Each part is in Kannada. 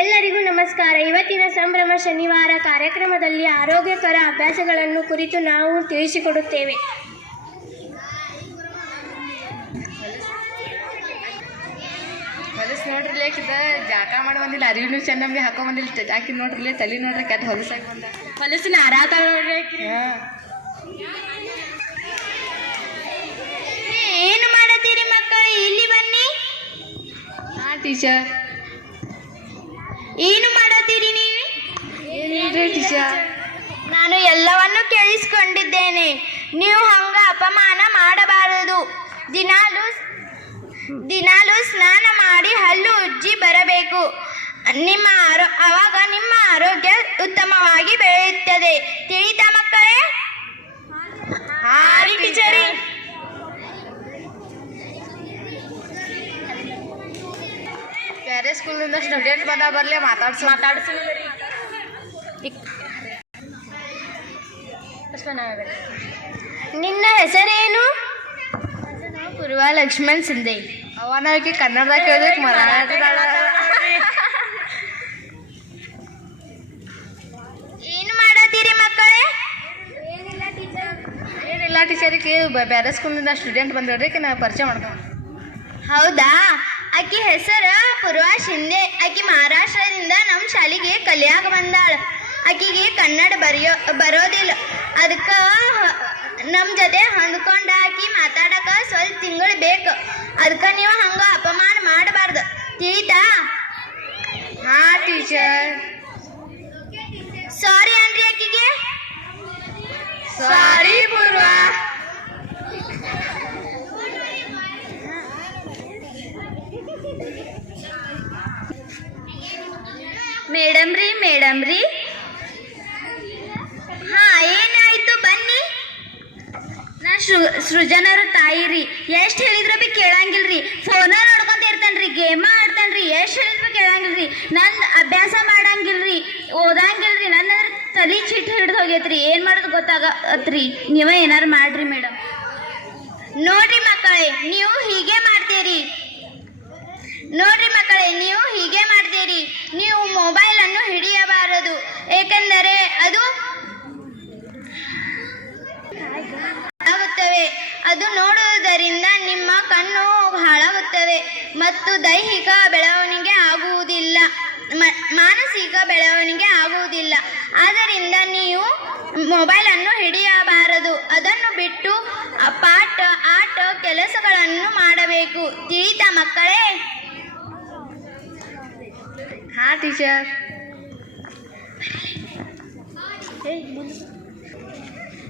ಎಲ್ಲರಿಗೂ ನಮಸ್ಕಾರ. ಇವತ್ತಿನ ಸಂಭ್ರಮ ಶನಿವಾರ ಕಾರ್ಯಕ್ರಮದಲ್ಲಿ ಆರೋಗ್ಯಕರ ಅಭ್ಯಾಸಗಳನ್ನು ಕುರಿತು ನಾವು ತಿಳಿಸಿಕೊಡುತ್ತೇವೆ. ಹೊಲಸು ನೋಡ್ರಿ ಲೇಕಿದ ಜಾಕ ಮಾಡಿ ಬಂದಿಲ್ಲ, ಅರಿವಿನೂ ಚೆನ್ನಂಗೆ ಹಾಕೊ ಬಂದಿಲ್ಲ. ಹಾಕಿ ನೋಡ್ರಿ ತಲೆ ನೋಡ್ರಿ ಕೆಟ್ಟ ಹೊಲಸಾಗಿ ಬಂದ ಹೊಲಸಿನ ಆರಾತ ನೋಡ್ರಿ. ಏನು ಮಾಡತ್ತೀರಿ ಮಕ್ಕಳು? ಇಲ್ಲಿ ಬನ್ನಿ. ಟೀಚರ್. ಏನು ಮಾಡತ್ತೀರಿ ನೀವು? ಏನಿಲ್ರಿ ಟೀಚರ್. ನಾನು ಎಲ್ಲವನ್ನು ಕೇಳಿಸಿಕೊಂಡಿದ್ದೇನೆ. ನೀವು ಹಂಗ ಅಪಮಾನ ಮಾಡಬಾರದು. ದಿನಾಲು ಸ್ನಾನ ಮಾಡಿ ಹಲ್ಲು ಉಜ್ಜಿ ಬರಬೇಕು. ಆವಾಗ ನಿಮ್ಮ ಆರೋಗ್ಯ ಉತ್ತಮವಾಗಿ ಬೆಳೆಯುತ್ತದೆ. ತಿಳಿತಾ ಮಕ್ಕಳೇ? ಹಾಂ ಟೀಚರೇ. ಬೇರೆ ಸ್ಕೂಲಿಂದ ಸ್ಟೂಡೆಂಟ್ ಬರಲಿ ಮಾತಾಡ್ಸಿ. ನಿನ್ನ ಹೆಸರೇನು? ಪೂರ್ವ ಲಕ್ಷ್ಮಣ್ ಸಿಂಧೆ. ಅವನಕ್ಕೆ ಕನ್ನಡದಾಗ ಕೇಳಿದ್ರೆ ಏನು ಮಾಡತ್ತೀರಿ ಮಕ್ಕಳೇ? ಏನಿಲ್ಲ ಟೀಚರಿಗೆ ಬೇರೆ ಸ್ಕೂಲಿಂದ ಸ್ಟೂಡೆಂಟ್ ಬಂದವ್ರಿ ನಾ ಪರಿಚಯ ಮಾಡ್ಕೊಂಡು. ಹೌದಾ? ಆಕಿ ಹೆಸರು ಪೂರ್ವ ಶಿಂದೆ. ಆಕಿ ಮಹಾರಾಷ್ಟ್ರದಿಂದ ನಮ್ಮ ಶಾಲೆಗೆ ಕಲಿಯಾಕ ಬಂದಾಳ. ಆಕಿಗೆ ಕನ್ನಡ ಬರೋದಿಲ್ಲ. ಅದಕ್ಕೆ ನಮ್ಮ ಜೊತೆ ಹೊಂದ್ಕೊಂಡ ಆಕಿ ಮಾತಾಡಕ ಸ್ವಲ್ಪ ತಿಂಗಳು ಬೇಕು. ಅದಕ್ಕೆ ನೀವು ಹಂಗ ಅಪಮಾನ ಮಾಡಬಾರ್ದು. ತಿಳಿತಾ? ಹಾಂ ಟೀಚರ್. ಸಾರಿ ಅನ್ರಿ ಆಕಿಗೆ. ಸಾರಿ ಪೂರ್ವ. ಮೇಡಮ್ ರೀ. ಹಾ, ಏನಾಯ್ತು? ಬನ್ನಿ. ನಾ ಸೃಜನರ ತಾಯಿ ರೀ. ಎಷ್ಟು ಹೇಳಿದ್ರು ಬಿ ಕೇಳಂಗಿಲ್ರಿ. ಫೋನ ನೋಡ್ಕೊಂತ ಇರ್ತಾನ್ರಿ, ಗೇಮ ಆಡ್ತಾನ್ರಿ. ಎಷ್ಟು ಹೇಳಿದ್ರು ಕೇಳಂಗಿಲ್ರಿ. ನಂದು ಅಭ್ಯಾಸ ಮಾಡಂಗಿಲ್ರಿ, ಓದಂಗಿಲ್ರಿ. ನನ್ನ ತಲೆ ಚಿಟ್ಟು ಹಿಡ್ದು ಹೋಗೈತ್ರಿ. ಏನು ಮಾಡೋದು ಗೊತ್ತಾಗತ್ರಿ. ನೀವೇ ಏನಾರು ಮಾಡ್ರಿ ಮೇಡಮ್. ನೋಡ್ರಿ ಮಕ್ಕಳೇ, ನೀವು ಹೀಗೆ ಮಾಡ್ತೀರಿ. ನೀವು ಮೊಬೈಲನ್ನು ಹಿಡಿಯಬಾರದು. ಏಕೆಂದರೆ ಅದು ನೋಡುವುದರಿಂದ ನಿಮ್ಮ ಕಣ್ಣು ಹಾಳಾಗುತ್ತವೆ ಮತ್ತು ದೈಹಿಕ ಬೆಳವಣಿಗೆ ಆಗುವುದಿಲ್ಲ, ಮಾನಸಿಕ ಬೆಳವಣಿಗೆ ಆಗುವುದಿಲ್ಲ. ಆದ್ದರಿಂದ ನೀವು ಮೊಬೈಲನ್ನು ಹಿಡಿಯಬಾರದು. ಅದನ್ನು ಬಿಟ್ಟು ಆಟ ಕೆಲಸಗಳನ್ನು ಮಾಡಬೇಕು. ತಿಳಿತಾ ಮಕ್ಕಳೇ? ಹಾಂ ಟೀಚರ್.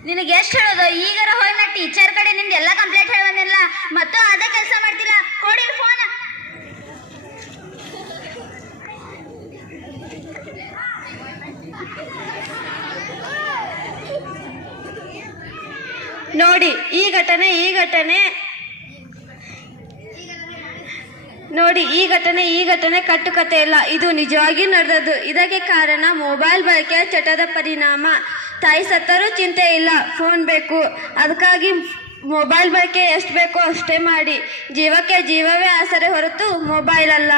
ನಿನಗೆ ಎಷ್ಟು ಹೇಳೋದು? ಈಗಾರ ಹೋಗಿ ನಾ ಟೀಚರ್ ಕಡೆ ನಿಮ್ದು ಎಲ್ಲ ಕಂಪ್ಲೇಂಟ್ ಹೇಳಿ ಬಂದಿಲ್ಲ. ಮತ್ತು ಅದೇ ಕೆಲಸ ಮಾಡ್ತಿಲ್ಲ. ಕೊಡಿ ಫೋನ್. ನೋಡಿ ಈ ಘಟನೆ ಕಟ್ಟುಕತೆ ಇಲ್ಲ. ಇದು ನಿಜವಾಗಿ ನಡೆದದ್ದು. ಇದಕ್ಕೆ ಕಾರಣ ಮೊಬೈಲ್ ಬಳಕೆಯ ಚಟದ ಪರಿಣಾಮ. ತಾಯಿ ಸತ್ತರೂ ಚಿಂತೆ ಇಲ್ಲ, ಫೋನ್ ಬೇಕು. ಅದಕ್ಕಾಗಿ ಮೊಬೈಲ್ ಬಳಕೆ ಎಷ್ಟು ಬೇಕೋ ಅಷ್ಟೇ ಮಾಡಿ. ಜೀವಕ್ಕೆ ಜೀವವೇ ಆಸರೆ ಹೊರತು ಮೊಬೈಲ್ ಅಲ್ಲ.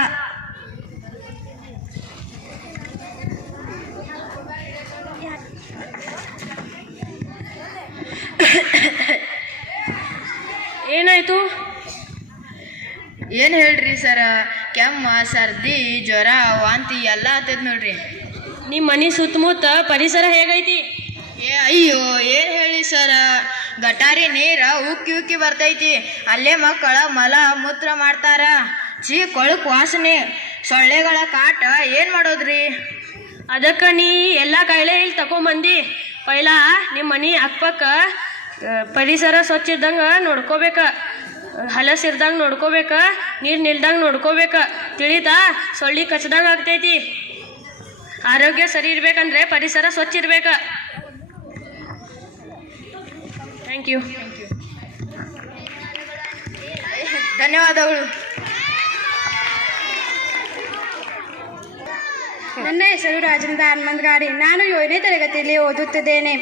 ಏನಾಯ್ತು? ಏನು ಹೇಳ್ರಿ ಸರ? ಕೆಮ್ಮ, ಸರ್ದಿ, ಜ್ವರ, ವಾಂತಿ ಎಲ್ಲ ಆಗ್ತೈತೆ ನೋಡ್ರಿ. ನಿಮ್ಮ ಮನೆ ಸುತ್ತಮುತ್ತ ಪರಿಸರ ಹೇಗೈತಿ? ಅಯ್ಯೋ, ಏನು ಹೇಳಿ ಸರ, ಗಟಾರಿ ನೀರು ಉಕ್ಕಿ ಬರ್ತೈತಿ. ಅಲ್ಲೇ ಮಕ್ಕಳ ಮಲ ಮೂತ್ರ ಮಾಡ್ತಾರ. ಕೊಳಕು ವಾಸನೆ, ಸೊಳ್ಳೆಗಳ ಕಾಟ. ಏನು ಮಾಡೋದ್ರಿ? ಅದಕ್ಕೆ ನೀ ಎಲ್ಲ ಕಾಯಿಲೆ ಇಲ್ಲಿ ತಗೊಂಬಂದು ಪೈಲ ನಿಮ್ಮ ಮನೆ ಅಕ್ಕಪಕ್ಕ ಪರಿಸರ ಸ್ವಚ್ಛ ಇದ್ದಂಗೆ ನೋಡ್ಕೋಬೇಕ. ಹಲಸು ಇರ್ದಂಗೆ ನೋಡ್ಕೋಬೇಕ, ನೀರು ನಿಲ್ದಂಗೆ ನೋಡ್ಕೋಬೇಕ. ತಿಳಿತಾ? ಸೊಳ್ಳಿ ಕಚ್ದಂಗೆ ಆಗ್ತೈತಿ. ಆರೋಗ್ಯ ಸರಿ ಇರ್ಬೇಕಂದ್ರೆ ಪರಿಸರ ಸ್ವಚ್ಛ ಇರ್ಬೇಕ. Thank you. ಧನ್ಯವಾದಗಳು. ನನ್ನ ಹೆಸರು ರಾಜೇಂದ್ರ ಹನುಮಂತ್ ಗಾಡಿ. ನಾನು 7ನೇ ತರಗತಿಯಲ್ಲಿ ಓದುತ್ತಿದ್ದೇನೆ.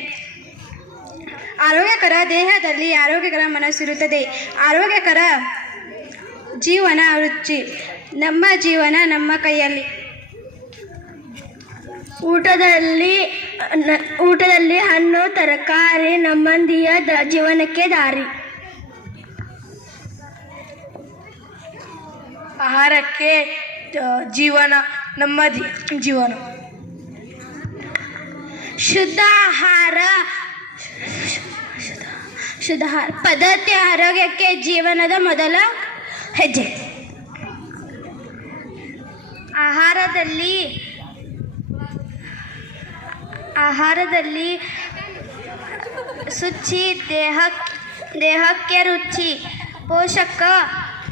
ಆರೋಗ್ಯಕರ ದೇಹದಲ್ಲಿ ಆರೋಗ್ಯಕರ ಮನಸ್ಸಿರುತ್ತದೆ. ಆರೋಗ್ಯಕರ ಜೀವನ ರುಚಿ. ನಮ್ಮ ಜೀವನ ನಮ್ಮ ಕೈಯಲ್ಲಿ. ಊಟದಲ್ಲಿ ಹಣ್ಣು ತರಕಾರಿ ನಮ್ಮಂದಿಯ ಜೀವನಕ್ಕೆ ದಾರಿ. ಆಹಾರಕ್ಕೆ ಜೀವನ ನೆಮ್ಮದಿ ಜೀವನ. ಶುದ್ಧ ಆಹಾರ ಪದ್ಧತಿ ಆರೋಗ್ಯಕ್ಕೆ ಜೀವನದ ಮೊದಲ ಹೆಜ್ಜೆ. ಆಹಾರದಲ್ಲಿ ಶುಚಿ, ದೇಹಕ್ಕೆ ರುಚಿ, ಪೋಷಕ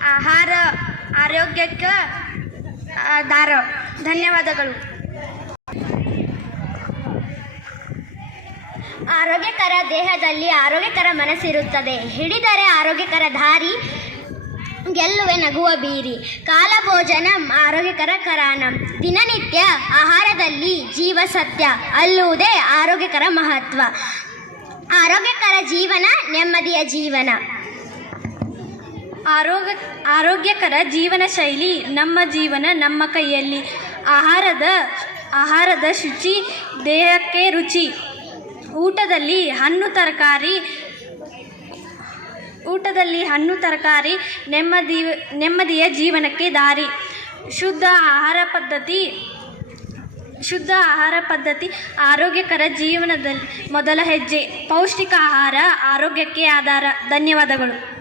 ಆಹಾರ ಆರೋಗ್ಯಕ್ಕೆ ಆಧಾರ. ಧನ್ಯವಾದಗಳು. ಆರೋಗ್ಯಕರ ದೇಹದಲ್ಲಿ ಆರೋಗ್ಯಕರ ಮನಸ್ಸಿರುತ್ತದೆ. ಹಿಡಿದರೆ ಆರೋಗ್ಯಕರ ದಾರಿ, ಗೆಲ್ಲುವೆ ನಗುವ ಬೀರಿ. ಕಾಲ ಭೋಜನ ಆರೋಗ್ಯಕರ ಕರಾನ. ದಿನನಿತ್ಯ ಆಹಾರದಲ್ಲಿ ಜೀವ ಸತ್ಯ, ಅಲ್ಲುವುದೇ ಆರೋಗ್ಯಕರ ಮಹತ್ವ. ಆರೋಗ್ಯಕರ ಜೀವನ ನೆಮ್ಮದಿಯ ಜೀವನ. ಆರೋಗ್ಯಕರ ಜೀವನ ಶೈಲಿ ನಮ್ಮ ಜೀವನ ನಮ್ಮ ಕೈಯಲ್ಲಿ. ಆಹಾರದ ಶುಚಿ, ದೇಹಕ್ಕೆ ರುಚಿ. ಊಟದಲ್ಲಿ ಹಣ್ಣು ತರಕಾರಿ ನೆಮ್ಮದಿಯ ಜೀವನಕ್ಕೆ ದಾರಿ. ಶುದ್ಧ ಆಹಾರ ಪದ್ಧತಿ ಆರೋಗ್ಯಕರ ಜೀವನದಲ್ಲಿ ಮೊದಲ ಹೆಜ್ಜೆ. ಪೌಷ್ಟಿಕ ಆಹಾರ ಆರೋಗ್ಯಕ್ಕೆ ಆಧಾರ. ಧನ್ಯವಾದಗಳು.